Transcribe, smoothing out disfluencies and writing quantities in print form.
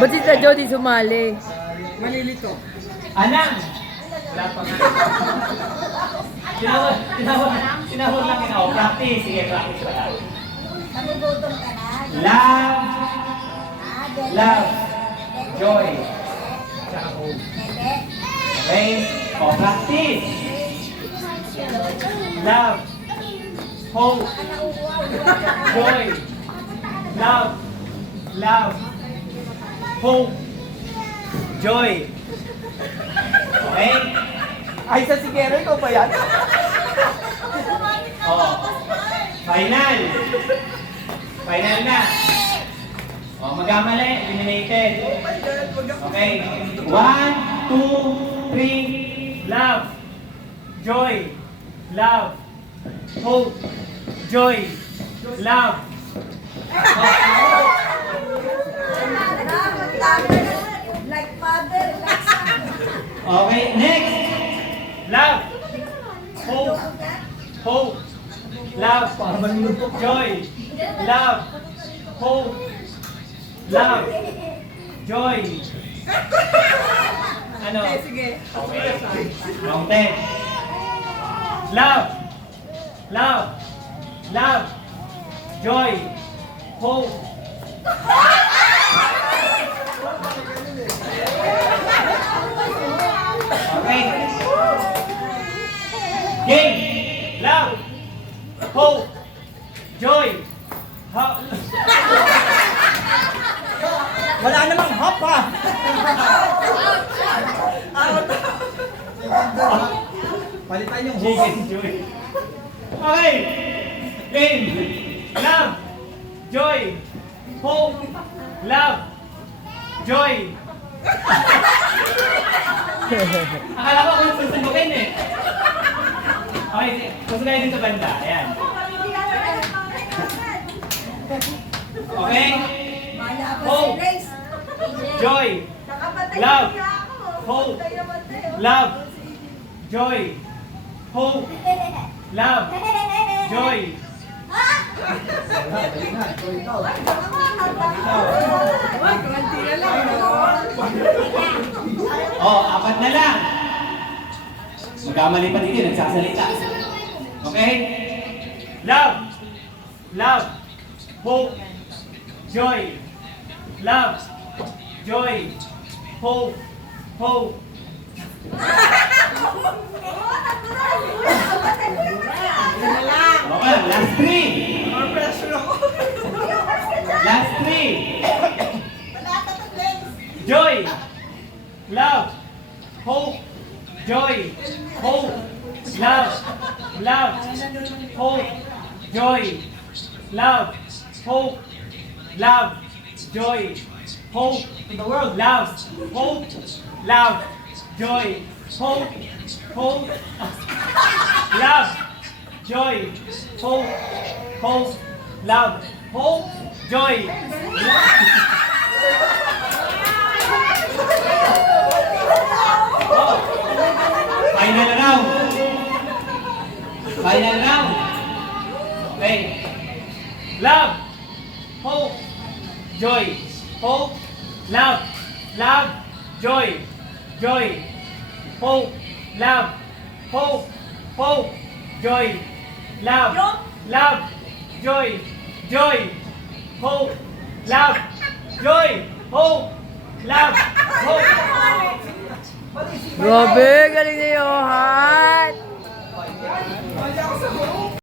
Ba't si Jody sumali? Malilito. Anang! Wala pa nga. Tinawag lang yun ako. Practice. Sige, practice pa lang. Nagugutom ka na. Love. Love. Joy. Tsaka hope. Bebe. Okay? O, practice. Love. Hope. Joy. Love. Love. Hope. Joy. Okay? Ay, sa sigero, ikaw ba yan? Oh. Final. Final na. Oh, magkamali. Eliminated. Okay. 1, 2, 3. Love. Joy. Love. Hope. Joy. Love. Like father, like son. Okay, next. Love. Hope. Hope. Love. Joy. Love. Hope. Love. Joy. Ano? Sige. Okay. Wrong ten. Love. Love. Love. Joy. Hope. Okay. Game. Love. Hope. Joy. Wala namang hop ha. Palitan yung hop. Chicken joy. Okay. Game. Love. Joy. Hope. Love. Joy. Akala ko kung susundukin eh. Okay, susundukin din sa banda. Ayan. Okay. Hope. Joy. Love. Hope. Love. Joy. Hope. Love. Joy. Oh, apat na lang. Magkamali pa dito, nagsasalita. Okay? Love. Love. Hope. Joy. Love. Joy. Hope. Hope. Okay, last three. Last three. Joy. Love. Hope. Joy. Hope. Love. Love. Hope. Joy. Love. Hope. Love. Joy. Hope. In the world. Love. Hope. Love. Joy. Hope. Hope. Love. Joy. Hope. Hope. Love. Hope. Joy. Oh. Final round. Final round. Okay. Love. Hope. Joy. Hope. Love. Love. Joy. Joy. Hope. Love. Hope. Hope. Joy. Love. Love. Joy. Joy. Hope. Love. Joy. Hope. Love. Hope. Grabe, galing ni Johan!